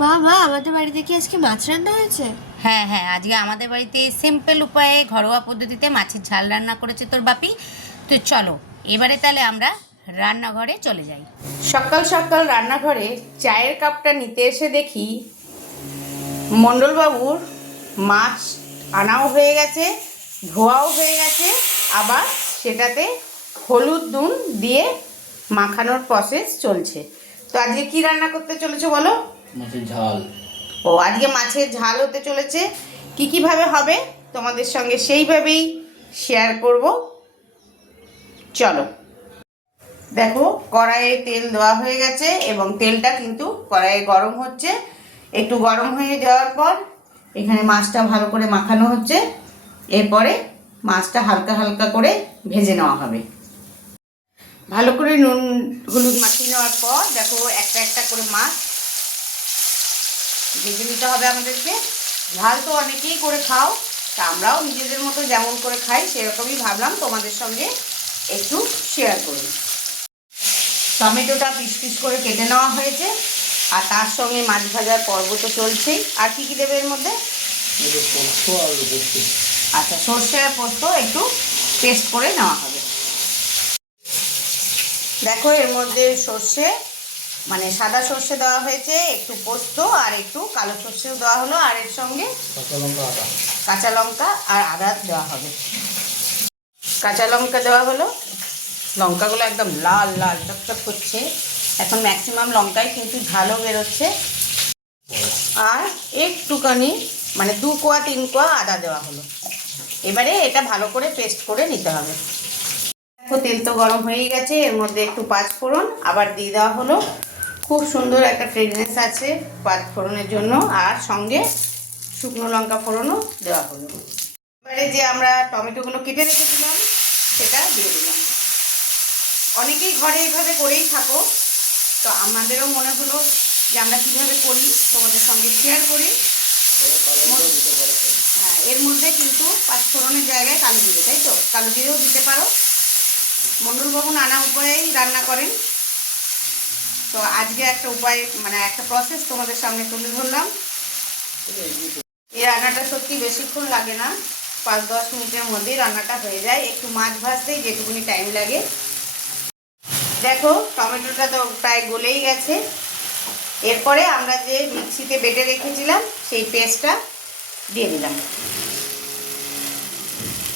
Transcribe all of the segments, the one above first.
মা মা আমাদের বাড়িতে কি আজকে মাছ রান্না হয়েছে? হ্যাঁ হ্যাঁ, আজকে আমাদের বাড়িতে সিম্পল উপায়ে ঘরোয়া পদ্ধতিতে মাছের ঝাল রান্না করেছে তোর বাপি। তো চলো এবারে তাহলে আমরা রান্নাঘরে চলে যাই। সকাল সকাল রান্নাঘরে চায়ের কাপটা নিতে এসে দেখি মণ্ডলবাবুর মাছ আনাও হয়ে গেছে, ধোয়াও হয়ে গেছে, আবার সেটাতে হলুদ নুন দিয়ে মাখানোর প্রসেস চলছে। তো আজকে কি রান্না করতে চলেছে বলো? মাছের ঝাল। ও আজকে মাছের ঝাল হতে চলেছে। কী কীভাবে হবে তোমাদের সঙ্গে সেইভাবেই শেয়ার করব। চলো দেখো, কড়াইয়ে তেল দেওয়া হয়ে গেছে এবং তেলটা কিন্তু কড়াইয়ে গরম হচ্ছে। একটু গরম হয়ে যাওয়ার পর এখানে মাছটা ভালো করে মাখানো হচ্ছে। এরপরে মাছটা হালকা হালকা করে ভেজে নেওয়া হবে। ভালো করে নুন হলুদ মাখিয়ে নেওয়ার পর দেখো একটা একটা করে মাছ ভেজে নিতে হবে আমাদেরকে। ঝাল তো অনেকেই করে খাও, তা আমরাও নিজেদের মতো যেমন করে খাই সেরকমই ভাবলাম তোমাদের সঙ্গে একটু শেয়ার করি। টমেটোটা পিস পিস করে কেটে নেওয়া হয়েছে, আর তার সঙ্গে মাছ ভাজার পর্ব তো চলছেই। আর কী কী দেবে এর মধ্যে? আচ্ছা, সর্ষে আর পোস্ত একটু পেস্ট করে নেওয়া হবে। দেখো এর মধ্যে সর্ষে মানে সাদা সর্ষে দেওয়া হয়েছে, একটু পোস্ত আর একটু কালো সর্ষেও দেওয়া হলো, আর এর সঙ্গে কাঁচা লঙ্কা আর আদা দেওয়া হবে। কাঁচা লঙ্কা দেওয়া হলো, লঙ্কাগুলো একদম লাল লাল চকচক করছে। এখন ম্যাক্সিমাম লঙ্কাই কিন্তু ঝালও বেরোচ্ছে। আর একটুখানি মানে 2 কোয়া 3 কোয়া আদা দেওয়া হলো। এবারে এটা ভালো করে পেস্ট করে নিতে হবে। দেখো তেল তো গরম হয়েই গেছে, এর মধ্যে একটু পাঁচফোড়ন আবার দিয়ে দেওয়া হলো। খুব সুন্দর একটা ফ্রেগনেন্স আছে পাঁচফোড়নের জন্য, আর সঙ্গে শুকনো লঙ্কা ফোড়নও দেওয়া হলো। এবারে যে আমরা টমেটোগুলো কেটে রেখেছিলাম সেটা দিয়ে দিলাম। অনেকেই ঘরে এইভাবে করেই থাকো, তো আমাদেরও মনে হলো যে আমরা কীভাবে করি তোমাদের সঙ্গে শেয়ার করি। হ্যাঁ, এর মধ্যে কিন্তু পাঁচফোড়নের জায়গায় কালো জিরে, তাই তো কালো জিরেও দিতে পারো। মণ্ডলবাবু নানা উপায়েই রান্না করেন, তো আজকে একটা উপায় মানে একটা প্রসেস তোমাদের সামনে তুলে ধরলাম। এই রান্নাটা সত্যি বেশিক্ষণ লাগে না, 5-10 মিনিটের মধ্যেই রান্নাটা হয়ে যায়। একটু মাছ ভাজতেই যেটুকুনি টাইম লাগে। দেখো টমেটোটা তো প্রায় গলেই গেছে। এরপরে আমরা যে মিক্সিতে বেটে রেখেছিলাম সেই পেস্টটা দিয়ে দিলাম।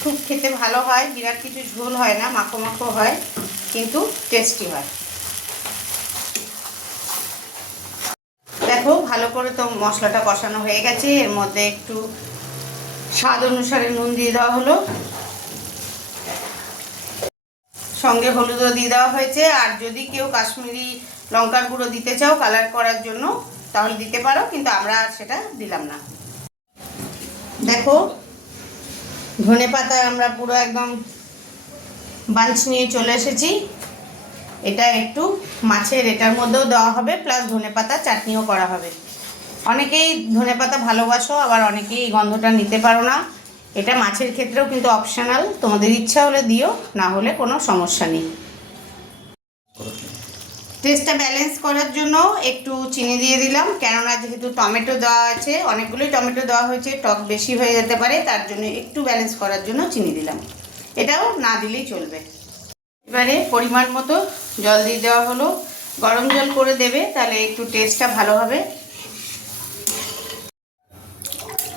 খুব খেতে ভালো হয়, বিরাট কিছু ঝোল হয় না, মাখো মাখো হয়, কিন্তু টেস্টি হয়। দেখো ভালো করে তো মশলাটা কষানো হয়ে গেছে। এর মধ্যে একটু স্বাদ অনুসারে নুন দিয়ে দেওয়া হলো, সঙ্গে হলুদও দিয়ে দেওয়া হয়েছে। আর যদি কেউ কাশ্মীরি লঙ্কার গুঁড়ো দিতে চাও কালার করার জন্য তাহলে দিতে পারো, কিন্তু আমরা সেটা দিলাম না। দেখো ধনেপাতা আমরা পুরো একদম বাঞ্চ নিয়ে চলে এসেছি। এটা একটু মাছের এটার মধ্যেও দেওয়া হবে, প্লাস ধনেপাতা চাটনিও করা হবে। অনেকেই ধনেপাতা ভালোবাসো, আবার অনেকেই এই গন্ধটা নিতে পারো না। এটা মাছের ক্ষেত্রেও কিন্তু অপশনাল, তোমাদের ইচ্ছা হলে দিও, না হলে কোনো সমস্যা নেই। টেস্টটা ব্যালেন্স করার জন্য একটু চিনি দিয়ে দিলাম, কেননা যেহেতু টমেটো দেওয়া আছে, অনেকগুলোই টমেটো দেওয়া হয়েছে, টক বেশি হয়ে যেতে পারে, তার জন্য একটু ব্যালেন্স করার জন্য চিনি দিলাম। এটাও না দিলেই চলবে। এবারে পরিমাণ মতো জল দিয়ে দেওয়া হলো। গরম জল করে দেবে, তাহলে একটু টেস্টটা ভালো হবে।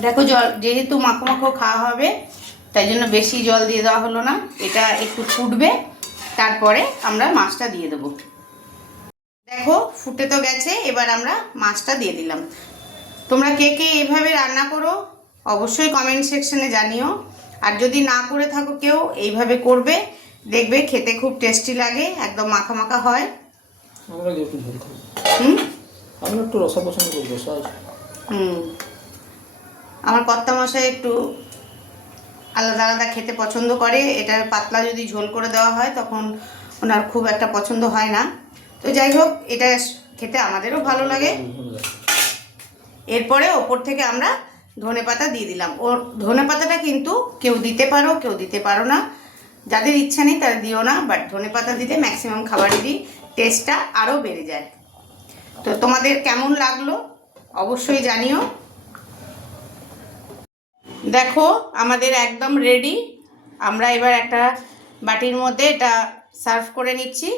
দেখো জল যেহেতু মাখো মাখো খাওয়া হবে, তাই জন্য বেশি জল দিয়ে দেওয়া হলো না। এটা একটু ফুটবে, তারপরে আমরা মাছটা দিয়ে দেবো। দেখো ফুটে তো গেছে, এবার আমরা মাছটা দিয়ে দিলাম। তোমরা কে কে এইভাবে রান্না করো অবশ্যই কমেন্ট সেকশনে জানিও। আর যদি না করে থাকো কেউ, এইভাবে করবে, দেখবে খেতে খুব টেস্টি লাগে, একদম মাখা মাখা হয়। আমরা একটু ঝোল খাবো। আমরা একটু রসা পছন্দ করি, রসা আছে। আমার কর্তামশাই একটু আলাদা আলাদা খেতে পছন্দ করে। এটা পাতলা যদি ঝোল করে দেওয়া হয় তখন ওনার খুব একটা পছন্দ হয় না। তো যাই হোক, এটা খেতে আমাদেরও ভালো লাগে। এরপরে ওপর থেকে আমরা ধনেপাতা দিয়ে দিলাম। ওর ধনেপাতাটা কিন্তু কেউ দিতে পারো, কেউ দিতে পারো না, যাদের ইচ্ছা নেই তারা দিও না, বাট ধনেপাতা দিতে ম্যাক্সিমাম খাবারেরই টেস্টটা আরও বেড়ে যায়। তো তোমাদের কেমন লাগলো অবশ্যই জানিও। দেখো আমাদের একদম রেডি। আমরা এবার একটা বাটির মধ্যে এটা সার্ভ করে নিচ্ছি।